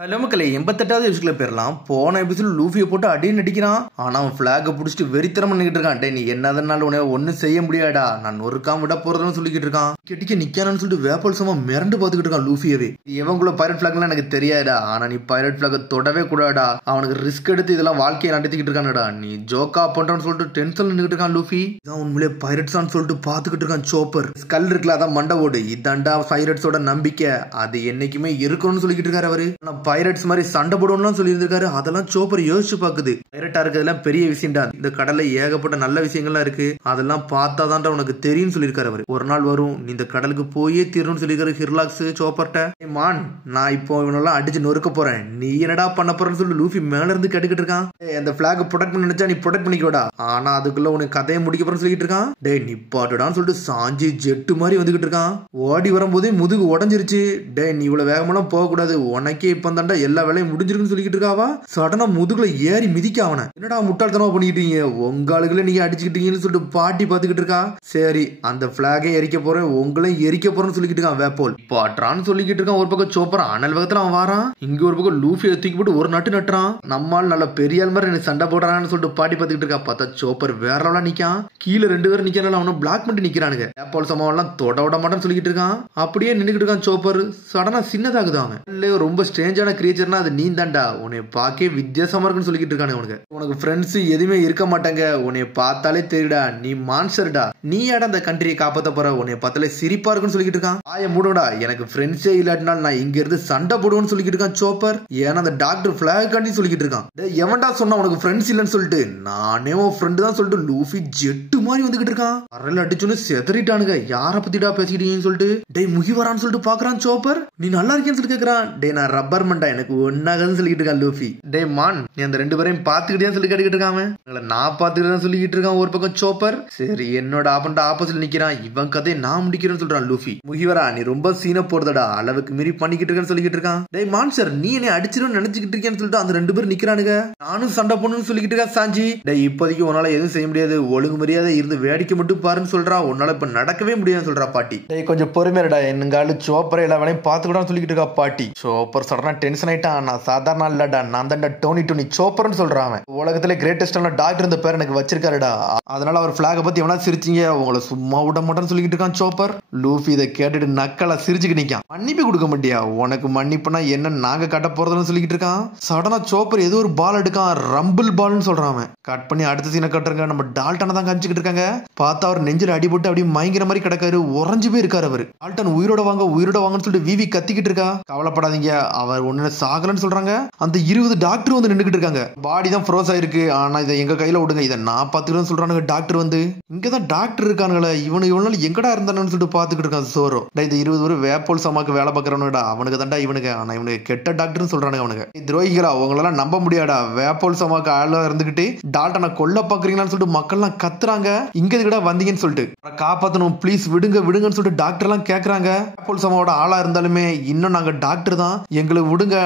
Hello மக்களே, 88வது எபிசோட்ல போயிடலாம். போன எபிசோட் லூஃபியை போட்டு அடின்னு அடிக்கிறான். ஆனா அவன் பிளாக பிடிச்சிட்டு வெறித்தரம் பண்ணிக்கிட்டு இருக்கான். டே, நீ என்னதனால உன்னை ஒன்னும் செய்ய முடியாடா, நான் ஒருக்காம விட போறதுன்னு சொல்லிக்கிட்டு இருக்கான். கெட்டிக்க நிக்கானு சொல்லிட்டு வேப்பல் சமா மிரண்டு பாத்துக்கிட்டு இருக்கான் லூஃபியவே. எவங்குள்ள பைரட் பிளாக்லாம் எனக்கு தெரியாதா, ஆனா நீ பைரட் பிளாக தொடவே கூடாடா. அவனுக்கு ரிஸ்க் எடுத்து இதெல்லாம் வாழ்க்கையை நடத்திக்கிட்டு இருக்கானடா. நீ ஜோக்கா பண்றான்னு சொல்லிட்டு டென்ஷன் நின்றுட்டு இருக்கான் லூஃபி. இதான் உண்மையிலே பைரட்ஸான்னு சொல்லிட்டு பாத்துக்கிட்டு இருக்கான் சோப்பர். ஸ்கல் இருக்குல்ல, அதான் மண்டை ஓடு. இதாண்டா பைரட்ஸோட நம்பிக்கை, அது என்னைக்குமே இருக்கணும்னு சொல்லிக்கிட்டு இருக்காரு அவரு. பைரட்ஸ் மாதிரி சண்டை போடணும்னு சொல்லி இருக்காரு. அதெல்லாம் சோப்பர் யோசிச்சு பாக்குது. பைரட்டா இருக்கிறதுலாம் பெரிய விஷயம்டா. இந்த கடல்ல ஏகப்பட்ட நல்ல விஷயங்கள்லாம் இருக்கு, அதெல்லாம் பார்த்தாதான் உனக்கு தெரியும் சொல்லியிருக்காரு அவரு. ஒரு நாள் வரும், நீ இந்த கடலுக்கு போயே தீரணும்னு சொல்லியிருக்காரு ஹிர்லாக்ஸ் சோப்பர்ட்ட. மான், நான் இப்போ இவனெல்லாம் அடிச்சு நொறுக்க போறேன், நீ என்னடா பண்ண போறன்னு சொல்லி லூஃபி மேல இருந்து கேட்டுக்கிட்டு இருக்கான். அந்த பிளாக் ப்ரொடெக்ட் பண்ண நினைச்சா நீ ப்ரொடெக்ட் பண்ணிக்கோடா, ஆனா அதுக்குள்ள உனக்கு கதையை முடிக்க போறேன்னு சொல்லிட்டு இருக்கான். டே நிப்பாட்டுடான்னு சொல்லிட்டு சாஞ்சி ஜெட்டு மாதிரி வந்துகிட்டு இருக்கான். ஓடி வரும்போதே முதுகு உடஞ்சிருச்சு. டே, நீ இவ்வளவு வேகமெல்லாம் போக கூடாது, உனக்கே இப்ப தாண்டா எல்லா வேலையும் முடிஞ்சிருக்குன்னு சொல்லிக்கிட்டு இருக்காவா. சடனா முதுகுல ஏறி மிதிக்க அவன. என்னடா முட்டாள்தனமா பண்ணிக்கிட்டீங்க, உங்க ஆளுகளை நீங்க அடிச்சுக்கிட்டீங்கன்னு சொல்லிட்டு பாட்டி பாத்துக்கிட்டு இருக்கா. சரி, அந்த பிளாகை எரிக்க போறேன், உங்களையும் எரிக்க போறேன்னு சொல்லிக்கிட்டு இருக்கான் வேப்போல். பாட்றான்னு சொல்லிக்கிட்டு இருக்கான். ஒரு பக்கம் சோப்பர் அனல் வேகத்துல அவன் வாரான். இங்க ஒரு பக்கம் லூஃபியை தூக்கி போட்டு ஒரு நட்டு நட்டுறான். நம்மால் நல்ல பெரிய ஆள் மாதிரி எனக்கு சண்டை போடுறான்னு சொல்லிட்டு பாட்டி பாத்துக்கிட்டு இருக்கா. பார்த்தா சோப்பர் வேற லெவலா நிக்கான். கீழே ரெண்டு பேரும் நிக்கிறனால அவனும் பிளாக் பண்ணி நிக்கிறானுங்க. வேப்போல் சமாவெல்லாம் தொட விட மாட்டான்னு சொல்லிக்கிட்டு இருக்கான். அப்படியே நின்னுக்கிட்டு இருக்கான் சோப்பர். சடனா சின்னதாகுது அவன். ரொம்ப ஸ்ட்ரேஞ்சான கிரியேச்சர்னா அது நீ தாண்டா, உன்னை பார்க்க வித்தியாசமா இருக்குன்னு சொல்லிக்கிட்டு இருக்கானே. உனக்கு ஃப்ரெண்ட்ஸ் எதுவுமே இருக்க மாட்டாங்க, உன்னை பார்த்தாலே தெரியுடா, நீ மான்ஸ்டர்டா, நீ யாடா அந்த கண்ட்ரியை காப்பாத்த போற, உன்னை பார்த்தாலே சிரிப்பா இருக்குன்னு சொல்லிக்கிட்டு இருக்கான். ஆய மூடா, எனக்கு ஃப்ரெண்ட்ஸே இல்லாட்டினால் நான் இங்க இருந்து சண்டை போடுவேன்னு சொல்லிக்கிட்டு இருக்கான் சோப்பர். ஏன்னா அந்த டாக்டர் பிளாக் காண்டி சொல்லிக்கிட்டு இருக்கான். எவன்டா சொன்னா உனக்கு ஃப்ரெண்ட்ஸ் இல்லைன்னு சொல்லிட்டு, நானே உன் ஃப்ரெண்டு தான் சொல்லிட்டு லூஃபி ஜெட்டு மாதிரி வந்துகிட்டு இருக்கான். அரல் அடிச்சுன்னு செதறிட்டானுங்க. யார பத்திடா பேசிக்கிட்டீங்கன்னு சொல்லிட்டு டே முகி வரான்னு சொல்லிட்டு பாக்குறான் சோப்பர். நீ நல்லா இருக்கேன்னு சொல்லி கேக்குறான். டே, நான் ரப்பர் மண்டா, எனக்கு ஒன்னாகன்னு சொல்லிக்கிட்டு இருக்கான் லூஃபி. டே மான், நீ அந்த ரெண்டு பேரையும் பாத்துக்கிட்டே சொல்லி கேட்டுக்கிட்டு இருக்காம, நான் பாத்துக்கிட்டே சொல்லிக்கிட்டு இருக்கான் ஒரு பக்கம் சோப்பர். சரி, என்னோட ஆப்பன்ட்ட ஆப்போசிட்ல நிக்கிறான். இவன் கதையை நான் முடிக்கிறேன்னு சொல்றான் லூஃபி. முகிவரா, நீ ரொம்ப சீன போறதடா, அளவுக்கு மீறி பண்ணிக்கிட்டு இருக்கேன்னு சொல்லிக்கிட்டு இருக்கான். டே மான்சர், நீ என்ன அடிச்சிருன்னு நினைச்சுக்கிட்டு இருக்கேன்னு சொல்லிட்டு அந்த ரெண்டு பேரும் நிக்கிறானுங்க. நானும் சண்டை போடணும்னு சொல்லிக்கிட்டு இருக்கா சாஞ்சி. டே, இப்போதைக்கு உன்னால எதுவும் செய்ய முடியாது, ஒழுங்கு மரியாதை இருந்து வேடிக்கை மட்டும் பாருன்னு சொல்றா. உன்னால இப்ப நடக்கவே முடியாதுன்னு சொல்றா பாட்டி. டே, கொஞ்சம் பொறுமையாடா, என்னங்காலு சோப்பரை எல்லா வேலையும் பாத்துக்கிட்டான்னு சொல்லிக்கிட்டு இருக்கா பாட்டி. சோப்பர் சடனா டென்ஷன் ஆயிட்டான். நான் சாதாரண இல்லடா, நான் தான்டா டோனி டோனி சோப்பர்னு சொல்றான். உலகத்துல கிரேட்டஸ்டான டாக்டர் இந்த பேர் எனக்கு வச்சிருக்காருடா, அதனால அவர் பிளாக பத்தி எவனா சிரிச்சிங்க, உங்களை சும்மா விட மாட்டேன்னு சொல்லிக்கிட்டு இருக்கான் சோப்பர். லூஃபி இதை கேட்டுட்டு நக்கலா சிரிச்சுக்கு நிக்கான். மன்னிப்பு கொடுக்க மாட்டியா, உனக்கு மன்னிப்புனா என்ன நாங்க கட்ட போறதுன்னு சொல்லிக்கிட்டு இருக்கான். சடனா சோப்பர் ஏதோ ஒரு பால் எடுக்கான், ரம்பிள் பால்னு சொல்றான். கட் பண்ணி அடுத்த சீனை கட்டுறாங்க. நம்ம டால்டனை தான் காமிச்சுக்கிட்டு இருக்காங்க. பார்த்தா அவர் நெஞ்சில் அடிபட்டு அப்படியே மயங்கிற மாதிரி கிடக்காரு, உறைஞ்சு போய் இருக்காரு அவரு. டால்டன் உயிரோட வாங்க உயிரோட வாங்கன்னு சொல்லிட்டு விவி கத்திக்கிட்டு இருக்கா. கவலைப்படாதீங்க, அவர் ஒன்னு சாகலன்னு சொல்றாங்க. அந்த 20 டாக்டர் வந்து நின்றுகிட்டு இருக்காங்க. பாடி தான் ஃப்ரோஸ் ஆயிருக்கு, ஆனா இதை எங்க கையில விடுங்க, இதை நான் பாத்துக்கிறேன்னு சொல்றாங்க டாக்டர் வந்து. இங்கதான் டாக்டர் இருக்கானுங்களே, இவனு இவ்வளவு நாள் எங்கடா இருந்தானு சொல்லிட்டு பாத்துக்கிட்டு இருக்கான் சோரோ. இந்த 20 பேர் வேப்போல் சமாக்கு வேலை பார்க்கறவனுடா, அவனுக்கு தாண்டா இவனுக்கு, ஆனா இவனுக்கு கெட்ட டாக்டர்னு சொல்றானுங்க அவனுக்கு. துரோகிகளா, உங்களெல்லாம் நம்ப முடியாடா, வேப்போல் சமாக்கு ஆளா இருந்துகிட்டு டால்டனை கொல்ல பாக்குறீங்களான்னு சொல்லிட்டு மக்கள்லாம் கத்துறாங்க. இங்க எதுக்குடா வந்தீங்கன்னு சொல்லிட்டு, காப்பாத்தணும் ப்ளீஸ் விடுங்க விடுங்கன்னு சொல்லிட்டு டாக்டர் எல்லாம் கேக்குறாங்க. வேப்போல் சமாவோட ஆளா இருந்தாலுமே இன்னும் நாங்க டாக்டர் தான், எங்களுக்கு விடுங்க,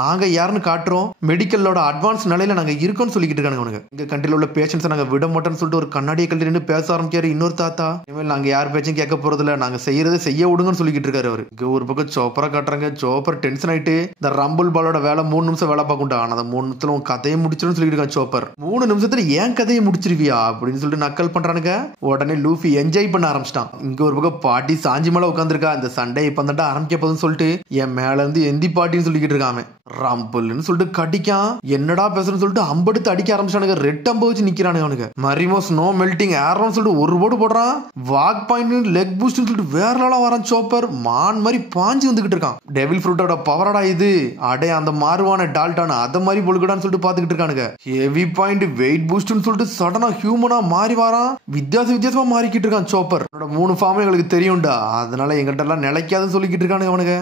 நாங்க யாருன்னு காட்டுறோம், மெடிக்கலோட அட்வான்ஸ் நிலையில நாங்க இருக்கோம்னு சொல்லிக்கிட்டு இருக்காங்க. இங்க கண்ட்ரில உள்ள பேஷண்ட்ஸ் நாங்க விட மாட்டோம்னு சொல்லிட்டு ஒரு கண்ணாடியை கழட்டி நின்று பேச ஆரம்பிக்காரு இன்னொரு தாத்தா. இனிமேல் நாங்க யார் பேச்சும் கேட்க போறது இல்ல, நாங்க செய்யறதை செய்ய விடுங்கன்னு சொல்லிக்கிட்டு இருக்காரு அவரு. இங்க ஒரு பக்கம் சோப்பரா காட்டுறாங்க. சோப்பர் டென்ஷன் ஆயிட்டு இந்த ரம்பிள் பாலோட வேலை 3 நிமிஷம் வேலை பார்க்குண்டா, ஆனா அந்த 3 நிமிஷத்துல உன் கதையை முடிச்சிருன்னு சொல்லிட்டு இருக்கான் சோப்பர். 3 நிமிஷத்துல ஏன் கதையை முடிச்சிருவியா அப்படின்னு சொல்லிட்டு நக்கல் பண்றானுங்க. உடனே லூஃபி என்ஜாய் பண்ண ஆரம்பிச்சிட்டான். இங்க ஒரு பக்கம் பாட்டி சாஞ்சி மேல உட்காந்துருக்கா. இந்த சண்டை இப்ப தான் ஆரம்பிக்க போதுன்னு சொல்லிட்டு என் மேல இருந்து எந்தி பாட்டின்னு சொல்லிக்கிட்டு இருக்காம. ரம்பிள்னு சொல்லிட்டு கடிக்கான். என்னடா பேசுறன்னு சொல்லிட்டு அம்பெடுத்து அடிக்க ஆரம்பிச்சானுங்க. ரெட் அம்பு வச்சு நிக்கிறானுங்க அவனுக்கு. மரிமோ ஸ்னோ மெல்டிங் ஏர்னு சொல்லிட்டு ஒரு போடு போடுறான். வாக் பாயிண்ட் லெக் பூஸ்ட் சொல்லிட்டு வேற லெவலா வரான் சோப்பர். மான் மாதிரி பாஞ்சு வந்துகிட்டு இருக்கான். டெவில் ஃப்ரூட்டோட பவரடா இது, அடே அந்த மாறுவான டால்டான அத மாதிரி பொழுகடான்னு சொல்லிட்டு பாத்துக்கிட்டு இருக்கானுங்க. ஹெவி பாயிண்ட் வெயிட் பூஸ்ட்னு சொல்லிட்டு சடனா ஹியூமனா மாறி வரான். வித்தியாசமா மாறிக்கிட்டு இருக்கான் சோப்பர். 3 ஃபார்ம் எங்களுக்கு தெரியும்டா, அதனால எங்கள்கிட்ட எல்லாம் நிலைக்காதுன்னு சொல்லிக்கிட்டு இருக்கானுங்க அவனுங்க.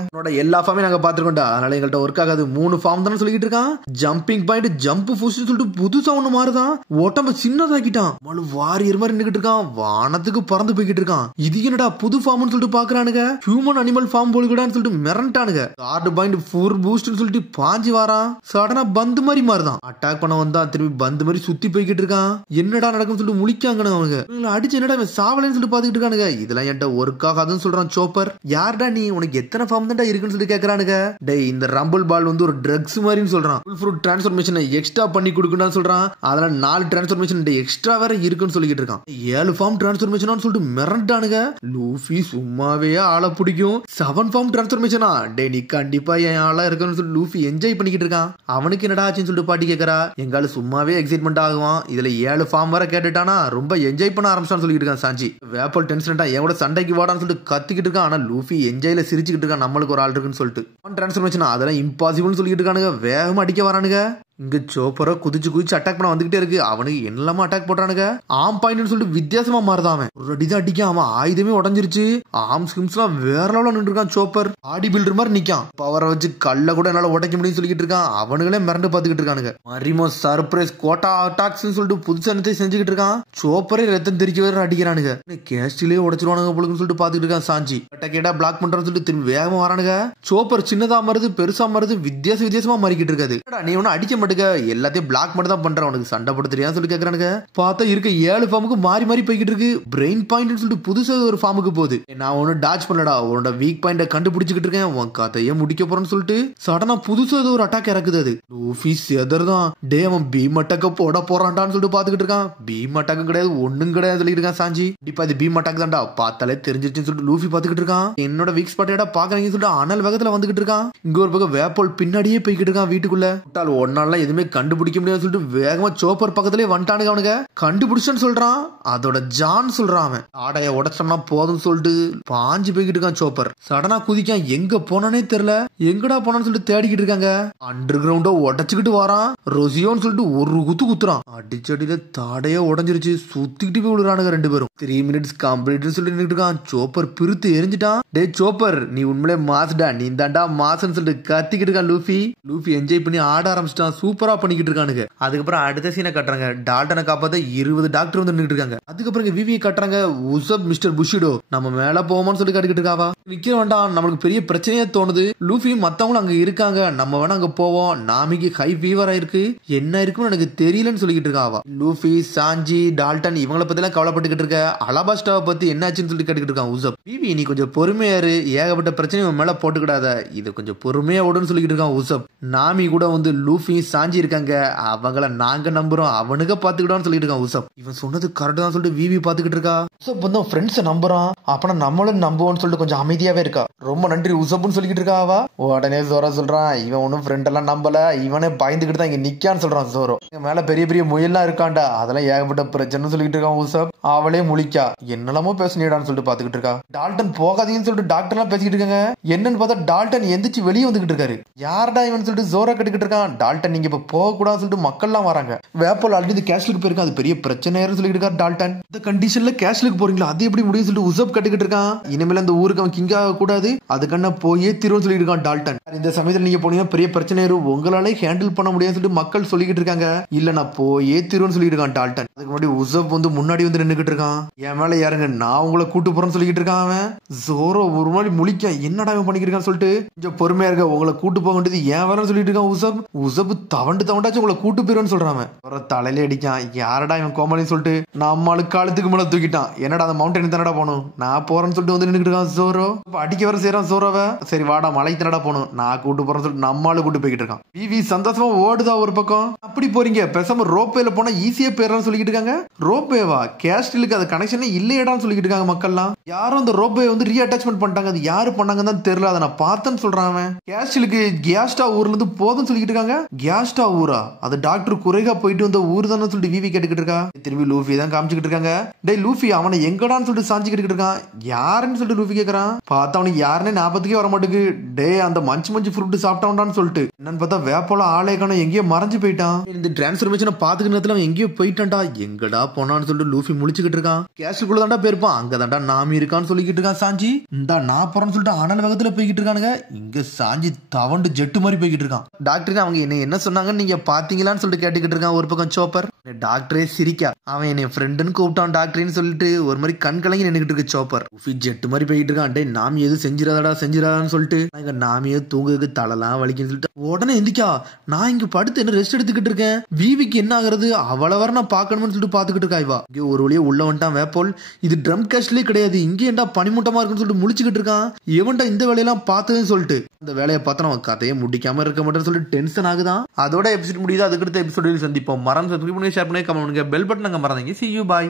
எல்லா ஃபார்மே நாங்க பாத்துருக்கோம்டா, அதனால எங்கள்கிட்ட ஒர்க் ஆகாது. 3 ஃபார்ம் தான் சொல்லிக்கிட்டு இருக்கான். ஜம்பிங் பாயிண்ட் ஜம்ப் ஃபுஷ் சொல்லிட்டு புதுசா ஒண்ணு மாறுதான். உடம்ப சின்னதாக்கிட்டான். மழு வாரியர் மாதிரி நின்னுகிட்டு இருக்கான். வானத்துக்கு பறந்து போய்கிட்டு இருக்கான். இது என்னடா புது ஃபார்ம்னு சொல்லிட்டு பாக்குறானுங்க. ஹியூமன் அனிமல் ஃபார்ம் போலுகடான்னு சொல்லிட்டு மிரண்டானுங்க. கார்டு பாயிண்ட் ஃபுர் பூஸ்ட்னு சொல்லிட்டு பாஞ்சு வாரான். சடனா பந்து மாதிரி மாறுதான். அட்டாக் பண்ண வந்தா திரும்பி பந்து மாதிரி சுத்தி போய்கிட்டு இருக்கான். என்னடா நடக்கும்னு சொல்லிட்டு முழிக்காங்க அவங்க. அடிச்சு என்னடா சாவலன்னு சொல்லிட்டு பாத்துக்கிட்டு இருக்கானுங்க. இதெல்லாம் என்கிட்ட ஒர்க் ஆகாதுன்னு சொல்றான் சோப்பர். யார்டா நீ, உனக்கு எத்தனை ஃபார்ம் தான் இருக்குன்னு சொல்லிட்டு கேக்குறானுங்க. டேய், இந்த ரம்பிள் பால் வந்து ஒரு ட்ரக்ஸ் மாதிரின்னு சொல்றான். ஃபுல் ஃப்ரூட் டிரான்ஸ்ஃபர்மேஷனை எக்ஸ்ட்ரா பண்ணி கொடுக்கணும்னு சொல்றான். அதனால 4 டிரான்ஸ்ஃபர்மேஷன் எக்ஸ்ட்ரா வேற இருக்குன்னு சொல்லிட்டு இருக்கான். 7 ஃபார்ம் டிரான்ஸ்ஃபர்மேஷன் சொல்லிட்டு மிரண்டானுங்க. லூஃபி சும்மாவே ஆளை பிடிக்கும். 7 ஃபார்ம் டிரான்ஸ்ஃபர்மேஷனா டே நீ கண்டிப்பா என் ஆளா இருக்குன்னு சொல்லி லூஃபி என்ஜாய் பண்ணிக்கிட்டு இருக்கான். அவனுக்கு என்னடா ஆச்சுன்னு சொல்லிட்டு பாட்டி கேட்கறா. எங்கால சும்மாவே எக்ஸைட்மெண்ட் ஆகுவான். இதுல 7 ஃபார்ம் வர கேட்டுட்டானா ரொம்ப என்ஜாய் பண்ண ஆரம்பிச்சான்னு சொல்லிட்டு இருக்கான் சாஞ்சி. வேப்பல் டென்ஷன்டா என் கூட சண்டைக்கு வாடான்னு சொல்லிட்டு கத்திக்கிட்டு இருக்கான். ஆனா லூஃபி என்ஜாய்ல சிரிச்சுக்கிட்டு இருக்கான். நம்மளுக்கு ஒரு ஆள் இருக்குன்னு சொல்லிட்டு டிரான்ஸ்ஃபர்மேஷன் அதெல்லாம் இம்பாசிபிள்னு சொல்லிட்டு இருக்கானுங்க. வேகமா அடிக்க வரானுங்க. இங்க சோப்பரா குதிச்சு அட்டாக் பண்ண வந்துகிட்டே இருக்கு. அவனுக்கு என்னெல்லாம அட்டாக் போட்டானுங்க. ஆம் பாயிண்ட் சொல்லிட்டு வித்தியாசமா மாறுதான். ஒரு அடிதான் அடிக்க அவன் ஆயுதமே உடஞ்சிருச்சு. ஆம் ஸ்கிம்ஸ் எல்லாம் வேற லெவல்ல நின்று இருக்கான். சோப்பர் பாடி பில்டர் மாதிரி நிக்கான். பவரை வச்சு கல்ல கூட என்னால உடைக்க முடியும்னு சொல்லிட்டு இருக்கான். அவனுங்களே மிரண்டு பாத்துக்கிட்டு இருக்கானுங்க. மரிமோ சர்ப்ரைஸ் கோட்டா அட்டாக்ஸ் சொல்லிட்டு புதுசா என்னத்தை செஞ்சுக்கிட்டு இருக்கான். சோப்பரே ரத்தம் தெரிக்க வேற அடிக்கிறானுங்க. கேஸ்டிலே உடைச்சிருவானுங்க போலுன்னு சொல்லிட்டு பாத்துக்கிட்டு இருக்கான் சாஞ்சி. கேட்டா பிளாக் பண்றான்னு சொல்லிட்டு திரும்பி வேகமா வரானுங்க. சோப்பர் சின்னதா மாறுது பெருசா மாறுது வித்தியாசமா மாறிக்கிட்டு இருக்காது. நீ ஒன்னும் அடிக்க எல்லாத்தையும் பிளாக் மட்டும் தான் பண்ற. உனக்கு சண்டை போட தெரியாது சொல்லி கேக்குறானுங்க. பார்த்தா இருக்க 7 ஃபார்முக்கு மாறி போய்கிட்டு இருக்கு. பிரெயின் பாயிண்ட் சொல்லிட்டு புதுசா ஒரு ஃபார்முக்கு போகுது. நான் ஒன்னு டாச் பண்ணலடா. உன்னோட வீக் பாயிண்ட கண்டுபிடிச்சிட்டு இருக்கேன். உன் கதையை முடிக்க போறேன்னு சொல்லிட்டு சடனா புதுசா ஒரு அட்டாக் இறக்குது. அது லூஃபி செதர்தான். டே அவன் பீம் அட்டாக்க போட போறான்டான்னு சொல்லிட்டு பாத்துக்கிட்டு இருக்கான். பீம் அட்டாக்கும் கிடையாது ஒண்ணும் கிடையாது சொல்லிட்டு இருக்கான் சாஞ்சி. இப்ப அது பீம் அட்டாக் தான்டா பார்த்தாலே தெரிஞ்சிருச்சுன்னு சொல்லிட்டு லூஃபி பாத்துக்கிட்டு இருக்கான். என்னோட வீக் ஸ்பாட்டா பாக்குறீங்கன்னு சொல்லிட்டு அனல் வேகத்துல வந்துகிட்டு இருக்கான். இங்க ஒரு பக்கம் வேப்போல் பின்னாடியே போய்கிட்டு இருக்கான். வீட்டுக்குள்ள ஒன்னால எதுவுமே கண்டுபிடிக்க முடியாது சொல்லிட்டு வேகமா சோப்பர் பக்கத்திலே வந்துட்டானுங்க. அவனுங்க கண்டுபிடிச்சன்னு சொல்றான். அதோட ஜான் சொல்றான். அவன் ஆடைய உடச்சோம்னா போதும் சொல்லிட்டு பாஞ்சு போய்கிட்டு இருக்கான். சோப்பர் சடனா குதிக்கான். எங்க போனானே தெரியல. எங்கடா போனான்னு சொல்லிட்டு தேடிக்கிட்டு இருக்காங்க. அண்டர் கிரவுண்ட உடச்சுக்கிட்டு வரான். ரொசியோன்னு சொல்லிட்டு ஒரு குத்துறான். அடிச்சடியில தாடைய உடஞ்சிருச்சு. சுத்திக்கிட்டு போய் விடுறானுங்க 2 பேரும். 3 minutes கம்ப்ளீட் சொல்லி நின்னுட்டு இருக்கான். சோப்பர் பிரித்து எரிஞ்சிட்டான். டே சோப்பர் நீ உண்மையிலே மாஸ்டா நீ தாண்டா மாஸ்ன்னு சொல்லிட்டு கத்திக்கிட்டு இருக்கான். லூஃபி என்ஜாய் பண்ணி ஆட ஆரம்பிச்சிட்டான். சூப்பரா பண்ணிக்கிட்டு இருக்கானுங்க. அதுக்கப்புறம் அடுத்த சீனை கட்டுறாங்க. டால்டனை காப்பாத்த 20 டாக்டர் வந்து நின்னுட்டு இருக்காங்க. அதுக்கப்புறம் விவியை கட்டுறாங்க. உசப் மிஸ்டர் புஷிடோ நம்ம மேல போவோம்னு சொல்லி கட்டிக்கிட்டு இருக்காவா. நிக்க வேண்டாம் நம்மளுக்கு பெரிய பிரச்சனையே தோணுது. லூஃபி மத்தவங்களும் அங்க இருக்காங்க. நம்ம வேணா அங்க போவோம். நாமிக்கு ஹை ஃபீவர் ஆயிருக்கு. என்ன இருக்குன்னு எனக்கு தெரியலன்னு சொல்லிக்கிட்டு இருக்காவா. லூஃபி சாஞ்சி டால்டன் இவங்கள பத்தி எல்லாம் கவலைப்பட்டுக்கிட்டு இருக்க. அலபாஸ்டாவை பத்தி என்னாச்சுன்னு சொல்லி கட்டிக்கிட்டு இருக்கான் உசப். விவி நீ கொஞ்சம் பொறுமையாரு. ஏகப்பட்ட பிரச்சனை மேல போட்டுக்கிடாத. இது கொஞ்சம் பொறுமையா ஓடுன்னு சொல்லிக்கிட்டு இருக்கான் உசப். நாமி கூட வந்து லூஃபி சாஞ்சி இருக்காங்க. அவங்கள நாங்க நம்புறோம். அவனுக்கு பாத்துக்கிட்டோம்னு சொல்லிட்டு இருக்கான் உசப். இவன் சொன்னது கரெக்ட் தான் சொல்லிட்டு விவி பாத்துக்கிட்டு இருக்கா. உசப் வந்து ஃப்ரெண்ட்ஸை நம்புறான். அப்பனா நம்மளும் நம்புவோம்னு சொல்லிட்டு கொஞ்சம் அமைதியாவே இருக்கா. ரொம்ப நன்றி உசப்னு சொல்லிக்கிட்டு இருக்காவா. உடனே ஜோரா சொல்றான் இவன் ஒன்னும் ஃப்ரெண்ட் எல்லாம் நம்பல. இவனே பயந்துகிட்டு தான் இங்க நிக்கான்னு சொல்றான் ஜோரோ. மேல பெரிய முயல்லாம் இருக்காண்டா. அதெல்லாம் ஏகப்பட்ட பிரச்சனை சொல்லிட்டு இருக்கான் உசப். அவளே முழிக்கா. என்னெல்லாமோ பேசுனிடான்னு சொல்லிட்டு பாத்துக்கிட்டு இருக்கா. டால்டன் போகாதீங்கன்னு சொல்லிட்டு டாக்டர் எல்லாம் பேசிக்கிட்டு இருக்காங்க. என்னன்னு பார்த்தா டால்டன் எந்திரிச்சு வெளியே வந்துகிட்டு இருக்காரு. யாரடா இவன் சொல்லிட்டு ஜோரா கட்டிக்கிட்டு இருக்கான். டால்டன் நீங்க இப்ப போக கூடாதுன்னு சொல்லிட்டு மக்கள் எல்லாம் வராங்க. வேப்போல் ஆல்ரெடி கேஷ்லுக்கு போயிருக்கா. அது பெரிய பிரச்சனையாரு சொல்லிட்டு இருக்காரு டால்டன். இந்த கண்டிஷன்ல கேஷ்லுக்கு போறீங்களா அது எப்படி முடியும் சொல்லிட்டு உசப் கட்டிக்கிட்டு இருக்கான். இனிமேல் அந்த ஊருக்கு அவன் கிங் ஆக கூடாது. அதுக்கான போயே திருவன் சொல்லிட்டு இருக்கான் டால்டன். இந்த சமயத்துல நீங்க போனீங்கன்னா பெரிய பிரச்சனையாரு. உங்களாலே ஹேண்டில் பண்ண முடியாது சொல்லிட்டு மக்கள் சொல்லிக்கிட்டு இருக்காங்க. இல்ல நான் போயே திருவன் சொல்லிட்டு இருக்கான் டால்டன். அதுக்கு முன்னாடி உசப் வந்து முன்னாடி வந்து நின்னுக்கிட்டு இருக்கான். என் மேல யாருங்க நான் உங்களை கூட்டு போறேன்னு சொல்லிக்கிட்டு இருக்கான். அவன் ஜோரோ ஒரு மாதிரி முழிக்க என்னடா அவன் பண்ணிக்கிட்டு இருக்கான்னு சொல்லிட்டு கொஞ்சம் பொறுமையா இருக்க. உங்களை கூட்டு போக வேண்டியது ஏன் வரன்னு சொல்லிட்டு இருக்கான் உசப். உசப் தவண்டாச்சு உங்களை கூட்டு போயிருன்னு சொல்றான். தலையில அடிக்கான். யாரடா இவன் கோமாளின்னு சொல்லிட்டு நம்மளுக்கு காலத்துக்கு மேல தூக்கிட்டான். என்னடா அந்த மவுண்டன் தானடா போகணும். நான் போறேன்னு சொல்லிட்டு வந்து நின்னுட்டு இருக்கான் ஜோரோ. அடிக்க வர செய்யறான் ஜோரோவை. சரி வாடா மலைக்கு தானடா போகணும். நான் கூட்டு போறேன்னு சொல்லிட்டு நம்மளால கூட்டு போய்கிட்டு இருக்கான். விவி சந்தோஷமா ஓடுதா ஒரு பக்கம். அப்படி போறீங்க பேசாம ரோப்பேல போனா ஈஸியா போயிடறான்னு சொல்லிட்டு இருக்காங்க. ரோப்பேவா கேஸ்டிலுக்கு அது கனெக்ஷனே இல்லையடான்னு சொல்லிட்டு இருக்காங்க மக்கள்லாம். யாரும் அந்த ரோப்பே வந்து ரீ அட்டாச்மெண்ட் பண்ணிட்டாங்க. அது யாரு பண்ணாங்கன்னு தான் தெரியல. அதை நான் பார்த்தேன்னு சொல்றான். அவன் கேஸ்டிலுக்கு கியாஸ்டா ஊர்ல இருந்து போதும்னு சொல்லிட்டு இருக்காங்க. கியாஸ்டா ஊரா அது டாக்டர் குறைகா போயிட்டு வந்த ஊர் தானே சொல்லிட்டு விவி கேட்டுக்கிட்டு இருக்கா. திரும்பி லூஃபி தான் காமிச்சுக்கிட்டு இருக்காங்க. டே லூஃபி அவனை எங்கடான்னு சொல்லிட்டு சாஞ்சிக்கிட்டு இருக்கான். யாருன்னு சொல்லிட்டு லூஃபி கேக்குறான். பார்த்தா அவனுக்கு யாருன்னே ஞாபகத்துக்கே வர மாட்டேங்குது. டே அந்த மஞ்சு ஃப்ரூட் சாப்பிட்டான்னு சொல்லிட்டு என்னன்னு பார்த்தா வேப்போல ஆளே காணோம். எங்கேயோ மறைஞ்சு போயிட்டான். இந்த டிரான்ஸ்ஃபர்மேஷனை பாத்துக்கிற நேரத்துல அவன் எங்கேயோ போயிட்டான்டா. எங்கடா போனான்னு சொல்லிட்டு லூஃபி முழிச்சுக்கிட்டு இருக்கான். கேஸ்டுக்குள்ள தாண்டா போயிருப்பான். அங்க தாண்டா நாமி இருக்கான்னு சொல்லிக்கிட்டு இருக்கான் சாஞ்சி. இந்தா நான் போறேன்னு சொல்லிட்டு அனல் வேகத்துல போய்கிட்டு இருக்கானுங்க. இங்க சாஞ்சி தவண்டு ஜெட்டு மாதிரி போய்கிட்டு இருக்கான். டாக்டருக்கு அவங்க என்ன சொன்னாங்க நீங்க பாத்தீங்களான்னு சொல்லிட்டு கேட்டுக்கிட்டு இருக்கான் ஒரு பக்கம் சோப்பர். டாக்டரே சிரிக்கா, அவன் என்னை ஃப்ரெண்டுன்னு கூப்பிட்டான் டாக்டர்னு சொல்லிட்டு ஒரு மாதிரி கண் கலங்கி நின்றுட்டு இருக்கு சோப்பர். லூஃபி ஜெட் மாதிரி போயிட்டு இருக்கான். டே நாமி எதுவும் செஞ்சிடாதான்னு சொல்லிட்டு இங்க நாமியே தூங்குறதுக்கு தலைலாம் வலிக்குன்னு சொல்லிட்டு உடனே எந்திக்கா, நான் இங்க படுத்து என்ன ரெஸ்ட் எடுத்துக்கிட்டு இருக்கேன், விவிக்கு என்ன ஆகுறது அவளை வர நான் பாக்கணும்னு சொல்லிட்டு பாத்துக்கிட்டு இருக்கா. இவா இங்க ஒரு வழியே உள்ள வந்துட்டான் வேப்போல். இது ட்ரம் கேஸ்ட்லயே கிடையாது, இங்க ஏன்டா பனிமூட்டமா இருக்குன்னு சொல்லிட்டு முழிச்சுக்கிட்டு இருக்கான். எவன்டா இந்த வேலையெல்லாம் பார்த்ததுன்னு சொல்லிட்டு அந்த வேலையை பார்த்து நம்ம கதையை முடிக்காம இருக்க மாட்டேன்னு சொல்லிட்டு டென்ஷன் ஆகுதான். அதோட எபிசோட் முடியுது. அதுக்கடுத்த எபிசோடில் சந்திப்போம். மறந்து சப்ஸ்கிரைப் பண்ணி ஷேர் பண்ணி கமெண்ட் பண்ணுங்க. பெல் பட்டன் அங்க மறந்தீங்க. See you, bye.